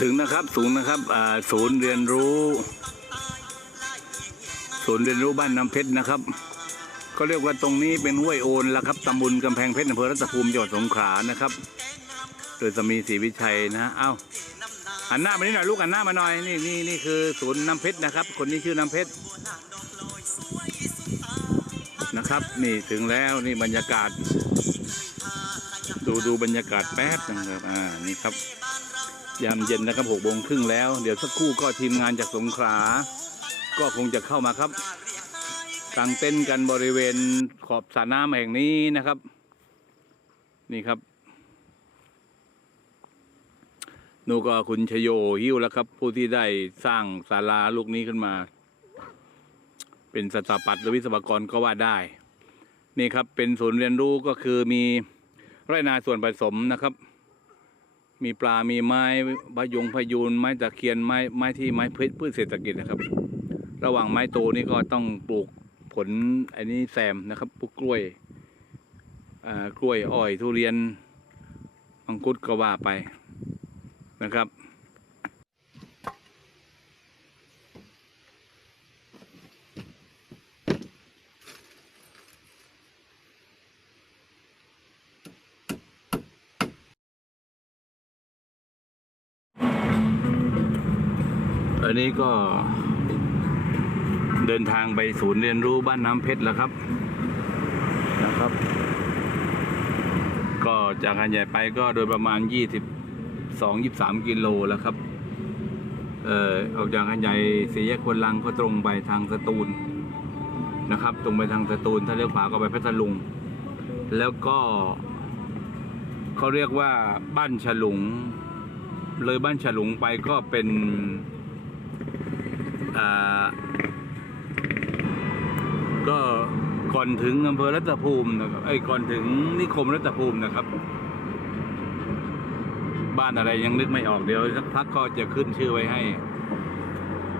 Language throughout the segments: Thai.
ถึงนะครับสูงนะครับศูนย์เรียนรู้ศูนย์เรียนรู้บ้านน้ำเพชรนะครับ ก็เรียกว่าตรงนี้เป็นห้วยโอนแล้วครับตำบลกำแพงเพชรอำเภอรัตภูมิจังหวัดสงขลานะครับ โดยสามีศรีวิชัยนะเอ้าหันหน้ามานี่หน่อยลูกหันหน้ามาหน่อยนี่นี่นี่คือศูนย์น้ำเพชรนะครับ คนนี้ชื่อน้ำเพชรนะครับ นี่ถึงแล้วนี่บรรยากาศ ดูดูบรรยากาศแป๊บนึงครับ อ่า นี่ครับ ยามเย็นนะครับหกโมงครึ่งแล้ว เดี๋ยวสักครู่ก็ทีมงานจากสงขลา ก็คงจะเข้ามาครับกางเต้นกันบริเวณขอบสระน้ำแห่งนี้นะครับ นี่ครับนูก็คุณชโยหิ้วแล้วครับ ผู้ที่ได้สร้างศาลาลูกนี้ขึ้นมา เป็นสถาปัตย์หรือวิศวกรก็ว่าได้ นี่ครับเป็นศูนย์เรียนรู้ก็คือมี ไรนาส่วนผสมนะครับ มีปลา มีไม้พะยงพยูน ไม้ตะเคียน ไม้ไม้ที่ไม้พืชพืชเศรษฐกิจนะครับ ระหว่างไม้โตนี่ก็ต้องปลูกผลอันนี้แซมนะครับปลูกกล้วยอ่ากล้วยอ้อยทุเรียนมังคุดก็ว่าไปนะครับ อันนี้ก็เดินทางไปศูนย์เรียนรู้บ้านน้ำเพชรแล้วครับนะครับ ก็จากหันใหญ่ไปก็โดยประมาณ 22 23 กิโลแล้วครับ เอ่อออกจากหันใหญ่สี่แยกควนลังก็ตรงไปทางสตูลนะครับ ตรงไปทางสตูล ถ้าเลี้ยวขวาก็ไปพัทลุง แล้วก็เขาเรียกว่าบ้านฉลุง เลยบ้านฉลุงไปก็เป็น ก็ก่อนถึงอำเภอรัตภูมินะครับไอ้ก่อนถึงนิคมรัตภูมินะครับ บ้านอะไรยังนึกไม่ออกเดี๋ยวสักพักก็จะขึ้นชื่อไว้ให้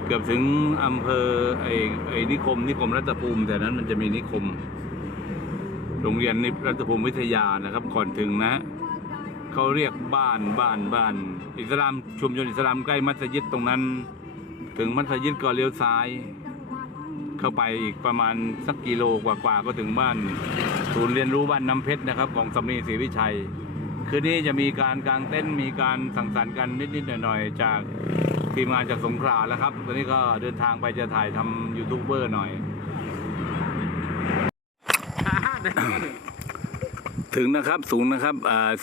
เกือบถึงอำเภอไอ้ไอ้นิคม นิคมรัตภูมิ แต่นั้นมันจะมีนิคม โรงเรียนนิรัตภูมิวิทยานะครับ ก่อนถึงนะเขาเรียกบ้านบ้านบ้าน อิสลามชุมชนอิสลามใกล้มัสยิดตรงนั้น ถึงมัสยิดก็เลี้ยวซ้าย เข้าไปอีกประมาณสักกิโลกว่าๆก็ถึงบ้าน ศูนย์เรียนรู้บ้านน้ำเพชรนะครับ ของสำนีศรีวิชัย คืนนี้จะมีการกางเต้นมีการสังสรรค์กันนิดๆหน่อยๆจากทีมงานจากสงขลาแล้วครับตอนนี้ก็เดินทางไปจะถ่ายทำยูทูบเบอร์หน่อย ถึงนะครับศูนย์นะครับ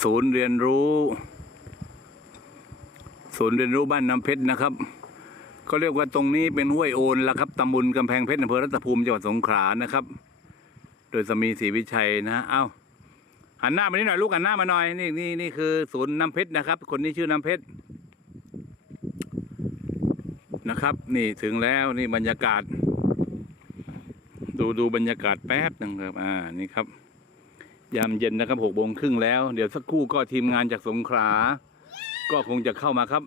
ศูนย์เรียนรู้ ศูนย์เรียนรู้บ้านน้ำเพชรนะครับ ก็เรียกว่าตรงนี้เป็นห้วยโอนล้วครับตำบลกำแพงเพชรอำเภอรัตภูมิจังหวัดสงขลานะครับ โดยสามีศรีวิชัยนะฮะเอ้าหันหน้ามานี่หน่อยลูกหันหน้ามาหน่อยนี่นี่นี่คือศูนย์น้ำเพชรนะครับ คนนี้ชื่อน้ำเพชรนะครับ นี่ถึงแล้วนี่บรรยากาศ ดูดูบรรยากาศแป๊บหนึงครับ อ่านี่ครับ ยามเย็นนะครับหกโมงครึ่งแล้ว เดี๋ยวสักครู่ก็ทีมงานจากสงขลาก็คงจะเข้ามาครับ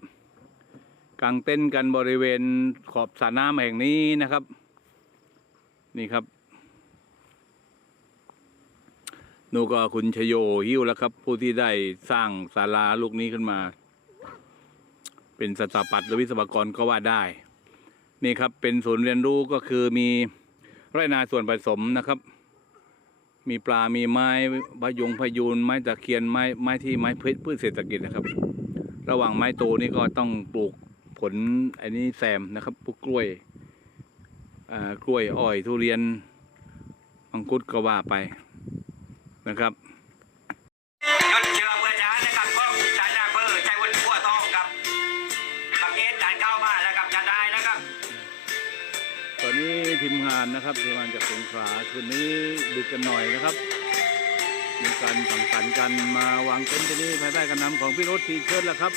กางเต้นกันบริเวณขอบสระน้ำแห่งนี้นะครับ นี่ครับนูก็คุณชโยหิ้วแล้วครับ ผู้ที่ได้สร้างศาลาลูกนี้ขึ้นมา เป็นสถาปัตย์หรือวิศวกรก็ว่าได้ นี่ครับเป็นศูนย์เรียนรู้ก็คือมีไรนาส่วนผสมนะครับ มีปลา มีไม้พะยงพะยูนไม้ตะเคียนไม้ไม้ที่ไม้พืชพืชเศรษฐกิจนะครับ ระหว่างไม้โตนี่ก็ต้องปลูก ผลอันนี้แซมนะครับพวกกล้วยอ่ากล้วยอ้อยทุเรียนมังคุดก็ว่าไปนะครับยศเชื่อเพื่อจานนะครับก็จานนาเบอร์ใจวันขั้วทองครับกับเกณฑ์จานเก้ามาแล้วกับจานได้นะครับตอนนี้ทีมงานนะครับทีมงานจากสงขลาคืนนี้ดึกกันหน่อยนะครับ มีการสังสรรค์กันมาวางเต็นท์ที่นี่ภายใต้การนำของพี่รถทีเชิญแล้วครับ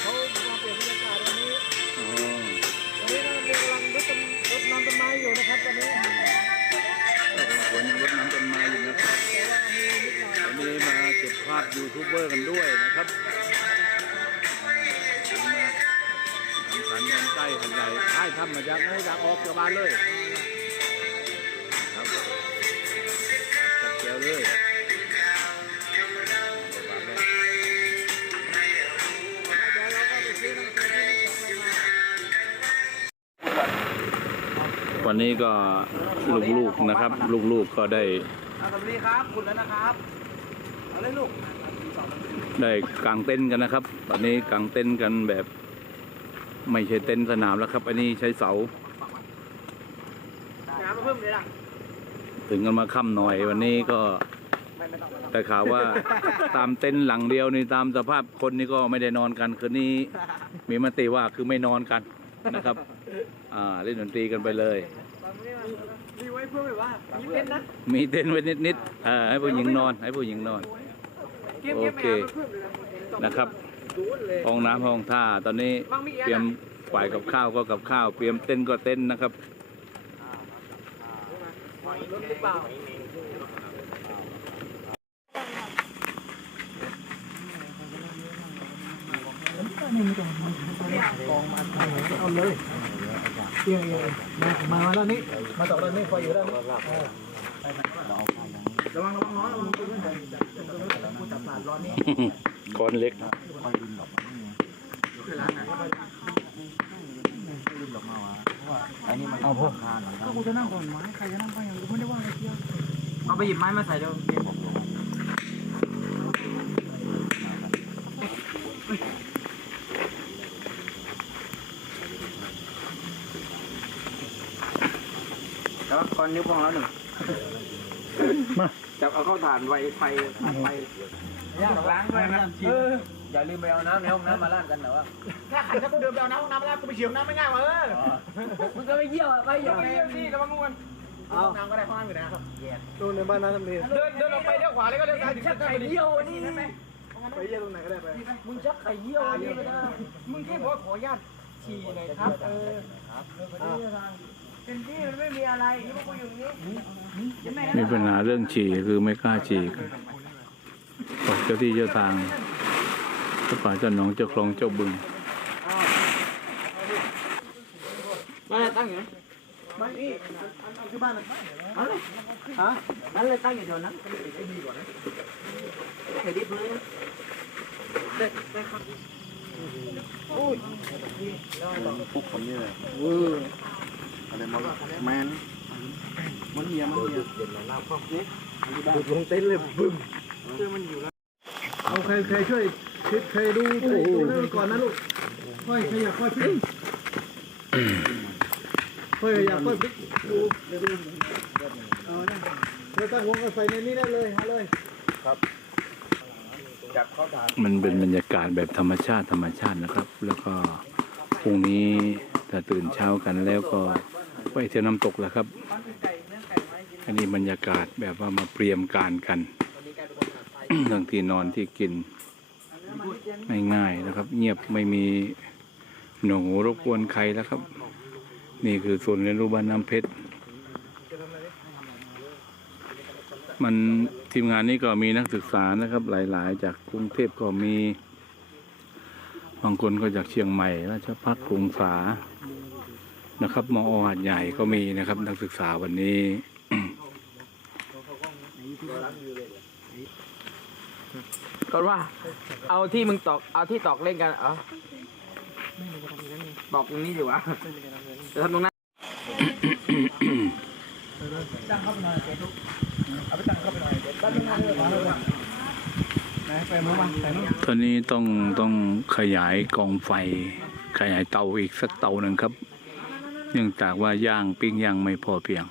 เขามาเปลี่ยนบรรยากาศวันนี้อ๋อวันนี้เรากำลังรดต้นรดน้ำต้นไม้อยู่นะครับตอนนี้ก็ควรยังรดน้ำต้นไม้อยู่นะครับแต่ว่ามีนิดหน่อยวันนี้มาเก็บภาพยูทูบเบอร์กันด้วยนะครับอ่ามาสังสรรค์กันใกล้หันใหญ่ให้ทำมาจากไหนจากออกจากบ้านเลย ครับจัดแจวเลย วันนี้ก็ลูกๆนะครับ ลูกๆก็ได้เอาสวัสดีครับคุณแล้วนะครับเอาเลยลูกได้กางเต็นท์กันนะครับ ตอนนี้กางเต็นท์กันแบบ ไม่ใช่เต็นท์สนามแล้วครับ อันนี้ใช้เสาน้ำมาเพิ่มเลยล่ะถึงกันมาค่ำหน่อยวันนี้ก็ไม่ไม่ต้องไม่ต้องแต่ข่าวว่าตามเต็นท์หลังเดียวนี่ตามสภาพคนนี่ก็ไม่ได้นอนกันคืนนี้มีมติว่าคือไม่นอนกันนะครับ อ่าเล่นดนตรีกันไปเลย มีไว้เพื่อแบบว่ามีเล่นนะมีเต็นท์ไว้นิดๆเอ่าให้ผู้หญิงนอน ให้ผู้หญิงนอนเกมโอเกมเคแม่เพิ่มเลยนะนะครับดูดเลยห้องน้ำห้องท่า ตอนนี้มั่งมีเตรียมฝ่ายกับข้าวก็กับข้าว เตรียมเต้นท์ก็เต้นท์นะครับรถหรือเปล่าเอาเลย เอียอียมามามาแล้วนี่มาต่อแล้วนี่คออยู่แล้วนี่ระวังระวังน้องระวังตัวด้วยผู้จับสารร้อนนี่ก้อนเล็กก็กูจะนั่งก่อนไม้ใครจะนั่งไปอย่างกูไม่ได้ว่าอะไรเที่ยวเอาไปหยิบไม้มาใส่เดี๋ยวเกมแต่ว่าก่อ นนิ้วพองแล้วหนึ่งมาจับเอาเข้าฐานไวไฟไฟย่างล้างด้วยนะเอออย่าลืมไปเอาน้ำในห้องน้ำมาล้างกันเหรอวะถ้าขันถ้ากูเดินไปเอาน้ำน้ำแล้วกูไปเฉียวน้ำไม่ง่ายวะเออมึงก็ไม่เยี่ยวไปเดี๋ยวไปเยี่ยมสิระวังงูมันเอาน้ำก็ได้ข้างล่างอยู่นะครับดูในบ้านน้ำทำดีเดินเดินลงไปเลี้ยวขวาแล้วก็เลี้ยวซ้ายถึงจะไปเยี่ยวนี่ไปเยี่ยวตรงไหนก็ได้ไปมึงชักไข่เยี่ยวนี่ก็ได้มึงแค่บอกว่าขออนุญาตฉี่หน่อยครับเออ เป็นที่มันไม่มีอะไรที่พวกกูอยู่นี้มีปัญหาเรื่องฉี่คือไม่กล้าฉี่กันบอกเจ้าที่เจ้าทางเจ้าป่าเจ้าหนองเจ้าคลองเจ้าบึงมาตั้งอยู่ไม่นี่อันอันที่บ้านนะมาเลยฮะนั่นเลยตั้งอยู่เดี๋ยวนั้นเฮ้ยดิบเลยเอาใครใครช่วยใครดูใครดูนั่นก่อนนะลูกค่อยขยับค่อยพลิกค่อยขยับค่อยพลิกดูเดี๋ยวดูเอานะเราตั้งวงกันใส่ในนี้ได้เลยเอาเลยจับข้าฐานมันเป็นบรรยากาศแบบธรรมชาติธรรมชาตินะครับ แล้วก็พรุ่งนี้ถ้าตื่นเช้ากันแล้วก็ ไปเที่ยวน้ำตกแล้วครับ อันนี้บรรยากาศแบบว่ามาเตรียมการกันเรื่องที่นอนที่กินง่ายๆนะครับ เงียบไม่มีหนูรบกวนใครแล้วครับ นี่คือส่วนเรียนรู้บ้านน้ำเพชรมันทีมงานนี้ก็มีนักศึกษานะครับ หลาย ๆ จากกรุงเทพก็มีบางคนก็จากเชียงใหม่ราชพัฒกรุงศา นะครับมอหาดใหญ่ก็มีนะครับ นักศึกษาวันนี้ก็ว่า เอาที่มึงตอกเอาที่ตอกเล่นกันเออตอกตรงนี้ดีวะจะทำตรงนั้นตั้งเข้าไปหน่อยเจ๊ลูกเอาไปตั้งเข้าไปหน่อยเจ๊ตั้งเข้าไปหน่อยเลยไหนไปมือวางใส่นู่นตอนนี้ต้องต้องขยายกองไฟ ขยายเตาอีกสักเตาหนึ่งครับ เนื่องจากว่าย่างปิ้งย่างไม่พอเพียง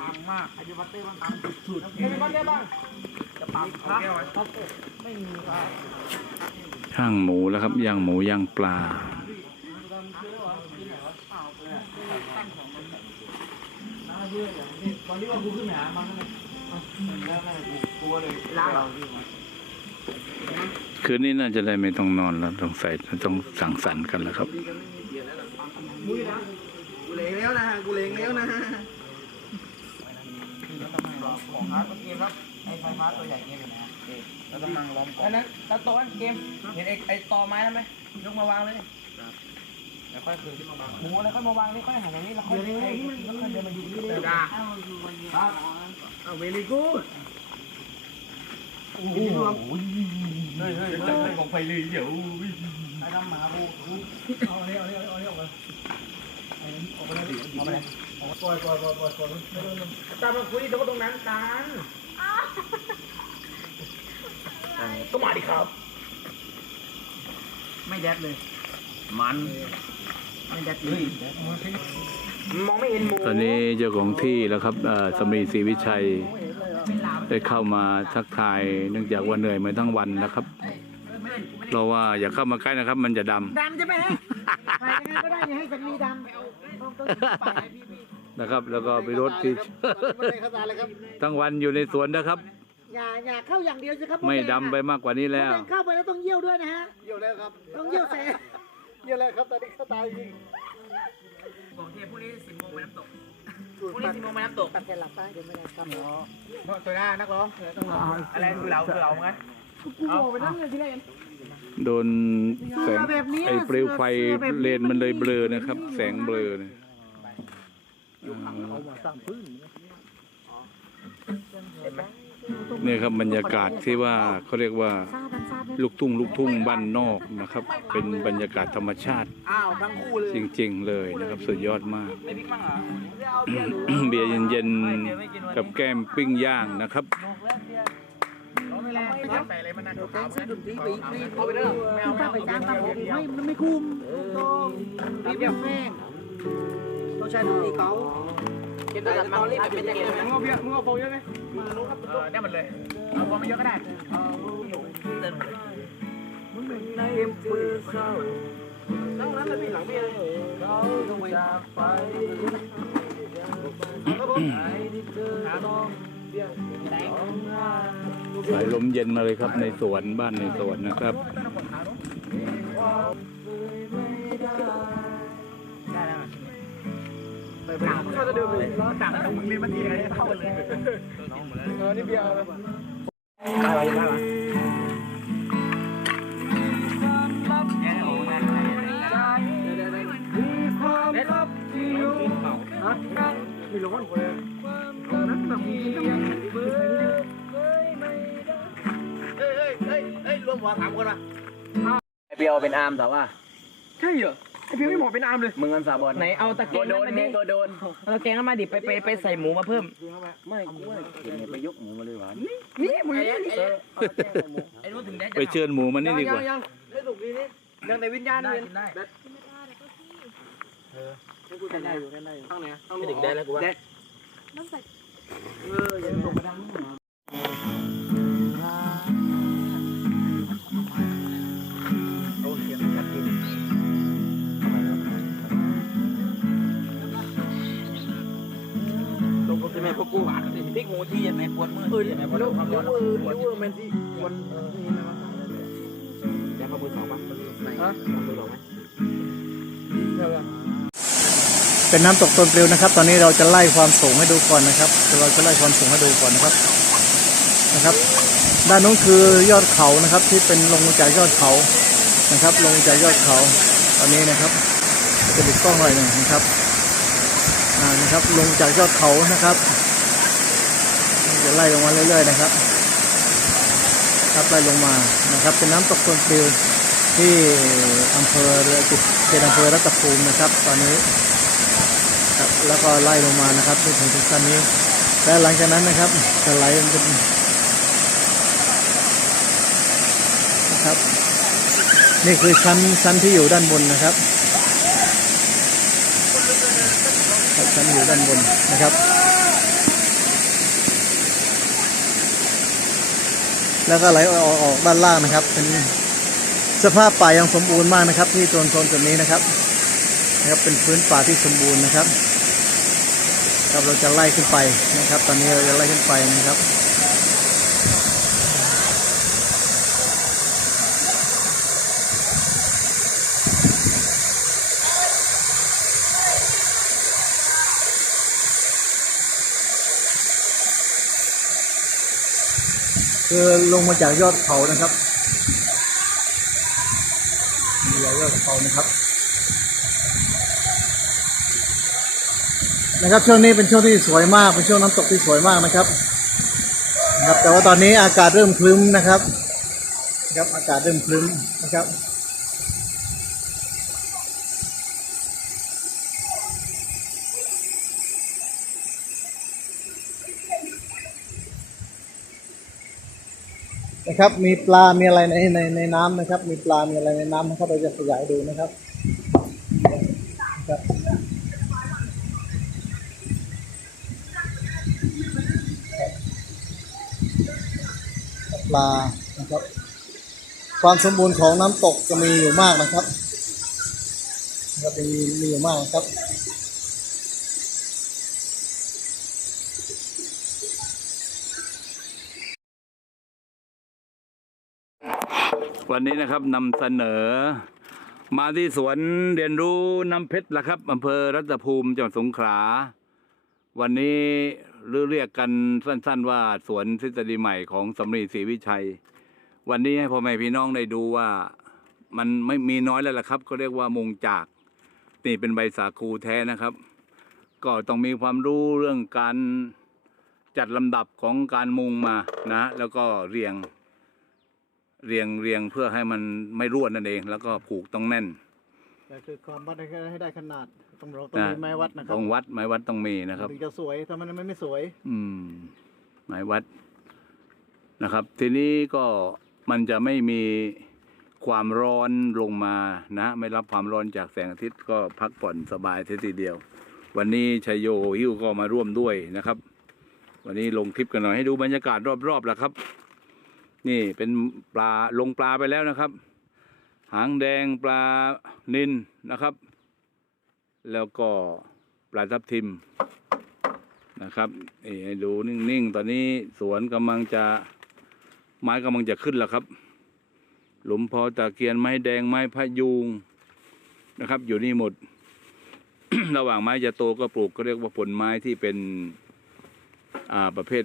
ปังมากอายุวัตเต้างปังสุดๆเป็นบ้านได้บ้างจะปังครับไม่มีครับย่างหมูแล้วครับย่างหมูย่างปลาตอนนี้ว่ากูขึ้นหามันแล้วแม่กูกลัวเลยล้างเรอ คืนนี้น่าจะได้ไม่ต้องนอนแล้วต้องใส่ต้องสั่งสรรค์กันแล้วครับมุ้ยนะกูเลงแล้วนะกูเลงแล้วนะของฮาร์ดเกมครับไอ้ไฟฟ้าตัวใหญ่เกมอยู่ไหนเราต้องนั่งล้อมกองนั้นตะโต๊ะเกมเห็นไอ้ไอ้ตอไม้แล้วไหมยกมาวางเลยแล้วค่อยคืนหมูแล้วค่อยมาวางนี่ค่อยหันอย่างนี้แล้วค่อยแล้วค่อยเดินมาอยู่นี่เลยจ้าเอาเวลีกูด โอ้โหเฮ้ยเฮ้ยของไฟเลือเดี๋ยวทำหมาบูเอาอันนี้เอาอันนี้เอาอันนี้ออกเลยออกไปเลยออกไปเลยปล่อยปล่อยปล่อยปล่อยปล่อยไม่ต้องตามมาคุยตรงนั้นตาลก็มาดิครับ ไม่แดดเลย มันไม่แดดเลยมองไม่เห็นหมูตอนนี้เจ้าของที่แล้วครับสมีศรีวิชัย ได้เข้ามาทักทายเนื่องจากว่าเหนื่อยมาทั้งวันนะครับเพราะว่าอย่าเข้ามาใกล้นะครับ มันจะดำดำใช่ไหมฮะไปยังไงก็ได้อย่าให้สักมีดำต้องต้องไปพี่พี่นะครับ แล้วก็ไปรถที่ไม่ได้ขนาดเลยครับทั้งวันอยู่ในสวนนะครับ อย่าอย่าเข้าอย่างเดียวสิครับไม่ดำไปมากกว่านี้แล้ว เข้าไปแล้วต้องเยี่ยวด้วยนะฮะเยี่ยวแล้วครับต้องเยี่ยวแสเยี่ยวแล้วครับตอนนี้เขาตายจริงบอกเทพพรุ่งนี้สิบโมงไปน้ำตก พรุ่งนี้สิบโมงไปน้ำตกตัดแค่หลับไปเดี๋ยวไม่ได้ครับตัวหน้านักร้องต้องร้องอะไรคือเราคือเรางั้นกูบอกไปนั่งเลยที่แรกโดนแสงไอ้เปลวไฟเลนมันเลยเบลอนะครับ แสงเบลอเนี่ยเนี่ ยครับบรรยากาศที่ว่าเขาเรียกว่าลูกทุ่งลูกทุ่งบ้านนอกนะครับ เป็นบรรยากาศธรรมชาติอ้าวทั้งคู่เลยจริง ๆ เลยนะครับ สุดยอดมาก ไม่พริกมั่งเหรอเบียร์เย็นๆกับแก้มปิ้งย่างนะครับ ร้องไม่แรงใส่อะไรมันนั่นขาวๆนะเอาไปเด้อไม่เอาถ้าไปจ้างตามผมไม่มันไม่คุ้มต้องรีบแม่งต้องใช้ดนตรีเขา เก็บตัวจัดมารีบไปเป็นยังไงมึงเอาเบียร์มึงเอาโฟเยอะไหมเออได้หมดเลย เอาพอไม่เยอะก็ได้เติมเลยมึงในเอ็มปืนเศร้าตั้งนั้นเลยพี่หลังเบียร์เขาต้องจากไปสายลมเย็นมาเลยครับในสวนบ้านในสวนนะครับได้แล้ว ไปไปก็จะเดินเลยล้อต่างกันมึงเรียนมาทีไหนเท่ากันเลยน้องหมดแล้วเออนี่เบียร์เอาไปอะไรได้ปะเนี่ยโอ้ยมีความลับที่รู้ฮะไม่รู้คนเลยนั้นแบบมีน้ำเบื่อเฮ้ยเฮ้ยเฮ้ยเฮ้ยรวมหัวสามคนมาไอเปียวเป็นอาร์มแต่ว่าใช่เหรอ ไอเบียร์ไม่หมอเป็นอาร์มเลยมึงกันสาบอนไหนเอาตะเกียงนั้นมาดิตัวโดนเอาตะเกียงนั้นมาดิไปไปไปใส่หมูมาเพิ่มไม่กูว่าเห็นไปยกหมูมาเลยหวานนี่มึงนี่ไอ้นู้นถึงได้ไปเชิญหมูมันนี่ดีกว่ายังได้ถูกดีนี่ยังแต่วิญญาณได้เวียนได้ให้กูได้อยู่ได้อยู่ข้างไหนข้างถึงได้แล้วกูว่าเอออย่าตกไปทางนู้น วดมือที่ยังไม่ปวดความร้อนปวดรู้ว่ามันที่วันเออนี่นะวะแค่พอมือสองป่ะฮะมือสองไหมเดี๋ยวเป็นน้ำตกตนปลิวนะครับ ตอนนี้เราจะไล่ความสูงให้ดูก่อนนะครับ เราจะไล่ความสูงให้ดูก่อนนะครับ นะครับ ด้านนู้นคือยอดเขานะครับ ที่เป็นลงจากยอดเขานะครับ ลงจากยอดเขาตอนนี้นะครับ จะบิดกล้องหน่อยหนึ่งนะครับ อ่า นะครับ ลงจากยอดเขานะครับ จะไล่ลงมาเรื่อยๆนะครับครับไล่ลงมานะครับ เป็นน้ำตกตนปิวที่อำเภอเรือจุดเป็นอำเภอรัตภูมินะครับ ตอนนี้ครับแล้วก็ไล่ลงมานะครับจนถึงชั้นนี้ และหลังจากนั้นนะครับจะไหลเป็นนะครับ นี่คือชั้นชั้นที่อยู่ด้านบนนะครับชั้นอยู่ด้านบนนะครับ แล้วก็ไหลออกออกด้านล่างนะครับ เป็นสภาพป่ายังสมบูรณ์มากนะครับ ที่โซนโซนจุดนี้นะครับนะครับ เป็นพื้นป่าที่สมบูรณ์นะครับครับเราจะไล่ขึ้นไปนะครับ ตอนนี้เราจะไล่ขึ้นไปนะครับ คือลงมาจากยอดเขานะครับมียอดเขานะครับ นะครับช่วงนี้เป็นช่วงที่สวยมากเป็นช่วงน้ำตกที่สวยมากนะครับนะครับ แต่ว่าตอนนี้อากาศเริ่มคลึ้มนะครับนะครับอากาศเริ่มคลึ้มนะครับ นะครับ มีปลา มีอะไรในในในน้ำนะครับ มีปลา มีอะไรในน้ำนะครับเราจะขยายดูนะครับครับปลานะครับ ความสมบูรณ์ของน้ำตกจะมีอยู่มากนะครับนะมีมีอยู่มากนะครับ วันนี้นะครับนำเสนอ มาที่สวนเรียนรู้น้ำเพชรละครับอำเภอรัตภูมิจังหวัดสงขลา วันนี้หรือเรียกกันสั้น ๆ ว่าสวนทฤษฎีใหม่ของสำรีศรีวิชัย วันนี้ให้พ่อแม่พี่น้องได้ดูว่ามันไม่มีน้อยแล้วล่ะครับ ก็เรียกว่ามงจากนี่เป็นใบสาคูแท้นะครับ ก็ต้องมีความรู้เรื่องการจัดลำดับของการมุงมานะ แล้วก็เรียง เรียงเรียงเพื่อให้มันไม่รั่วนั่นเอง แล้วก็ผูกต้องแน่นแต่คือความวัดให้ให้ได้ขนาดต้องเราต้องมีไม้วัดนะครัต้บองวัดไม้วัดต้องมีนะครับถึงจะสวยถ้ามันไม่ไม่สวย อืมหมายวัดนะครับ ทีนี้ก็มันจะไม่มีความร้อนลงมานะ ไม่รับความร้อนจากแสงอาทิตย์ก็พักผ่อนสบายทีเดียว วันนี้ชัยโยหิวก็มาร่วมด้วยนะครับ วันนี้ลงคลิปกันหน่อยให้ดูบรรยากาศรอบๆแล้วครับ นี่เป็นปลาลงปลาไปแล้วนะครับ หางแดงปลานินนะครับ แล้วก็ปลาทับทิมนะครับนี่ให้ดูนิ่งๆ ตอนนี้สวนกำลังจะไม้กำลังจะขึ้นแล้วครับ หลุมพอตะเกียนไม้แดงไม้พะยูงนะครับ อยู่นี่หมด ระหว่างไม้จะโตก็ปลูกก็เรียกว่าผลไม้ที่เป็นอ่าประเภท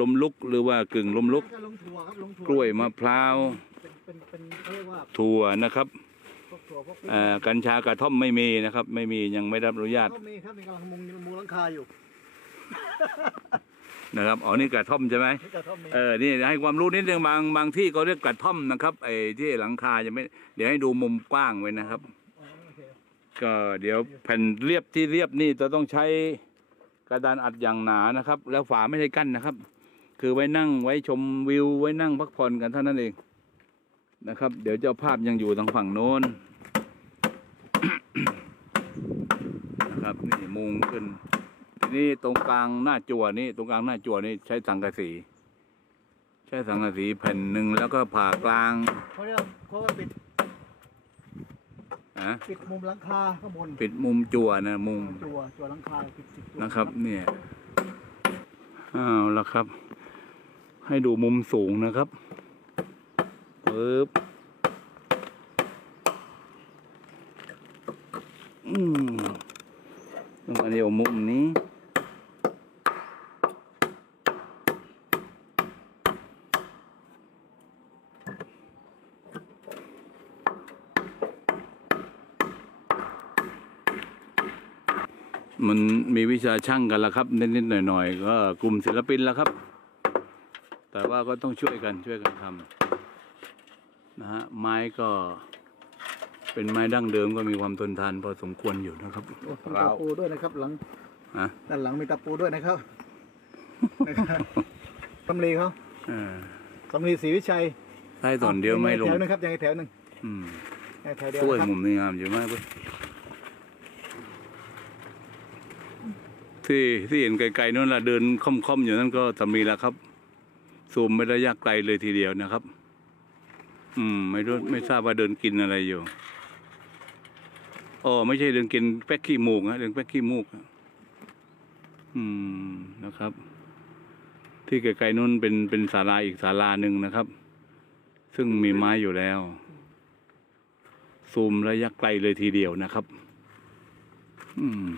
ลมลุกหรือว่ากึ่งลมลุกลงถั่วครับลงถั่วกล้วยมะพร้าวเป็นเป็นเป็นเขาเรียกว่าถั่วนะครับพวกถั่วพวกเอ่อกัญชากระท่อมไม่มีนะครับ ไม่มียังไม่ได้รับอนุญาตก็มีครับมีกำลังมุงมุงหลังคาอยู่นะครับอ๋อนี่กระท่อมใช่ไหมนี่กระท่อมมีเออนี่ให้ความรู้นิดนึงบางบางที่เขาเรียกกระท่อมนะครับไอ้ที่หลังคาจะไม่เดี๋ยวให้ดูมุมกว้างไว้นะครับอ๋อโอเคก็เดี๋ยวแผ่นเรียบที่เรียบนี่จะต้องใช้ กระดานอัดอย่างหนานะครับ แล้วฝาไม่ได้กั้นนะครับ คือไว้นั่งไว้ชมวิวไว้นั่งพักผ่อนกันเท่านั้นเองนะครับ เดี๋ยวเจ้าภาพยังอยู่ทางฝั่งโน้นนะครับนี่มุงขึ้นทีนี้ตรงกลางหน้าจั่วนี่ตรงกลางหน้าจั่วนี่ใช้สังกะสีใช้สังกะสีแผ่นหนึ่งแล้วก็ผ่ากลางเขาเรียกเขาว่าปิด นะปิดมุมหลังคาข้างบนปิดมุมจั่วนะมุมจั่วจั่วหลังคาปิดปิดจั่วนะครับ เนี่ยอ้าวแล้วครับ ให้ดูมุมสูงนะครับปึ๊บอืมต้องมาเดียวมุมนี้ มันมีวิชาช่างกันแล้วครับนิดๆหน่อยๆก็กลุ่มศิลปินแล้วครับ แต่ว่าก็ต้องช่วยกันช่วยกันทำนะฮะไม้ก็เป็นไม้ดั้งเดิมก็มีความทนทานพอสมควรอยู่นะครับโอ้มีตะปูด้วยนะครับ หลังฮะด้านหลังมีตะปูด้วยนะครับนะครับสำลีเขาเออสำลีศรีวิชัยใต้ตอนเดียวไม่ลงแถวหนึงครับยังอีกแถวหนึ่งอืมยังอีกแถวเดียวช่วยนะครับมุมนี้งามอยู่มากเว้ย ที่ที่เห็นไกลๆนั่นแหละเดินค่อมๆอยู่นั่นก็สามีแล้วครับ ซูมไม่ระยะไกลเลยทีเดียวนะครับ อืม ไม่รู้ไม่ทราบว่าเดินกินอะไรอยู่อ๋อไม่ใช่เดินกินแป๊กขี้มูกนะเดินแป๊กขี้มูกอะอืมนะครับ ที่ไกลๆนู้นเป็นเป็นศาลาอีกศาลาหนึ่งนะครับ ซึ่งมีไม้อยู่แล้ว ซูมระยะไกลเลยทีเดียวนะครับ อืม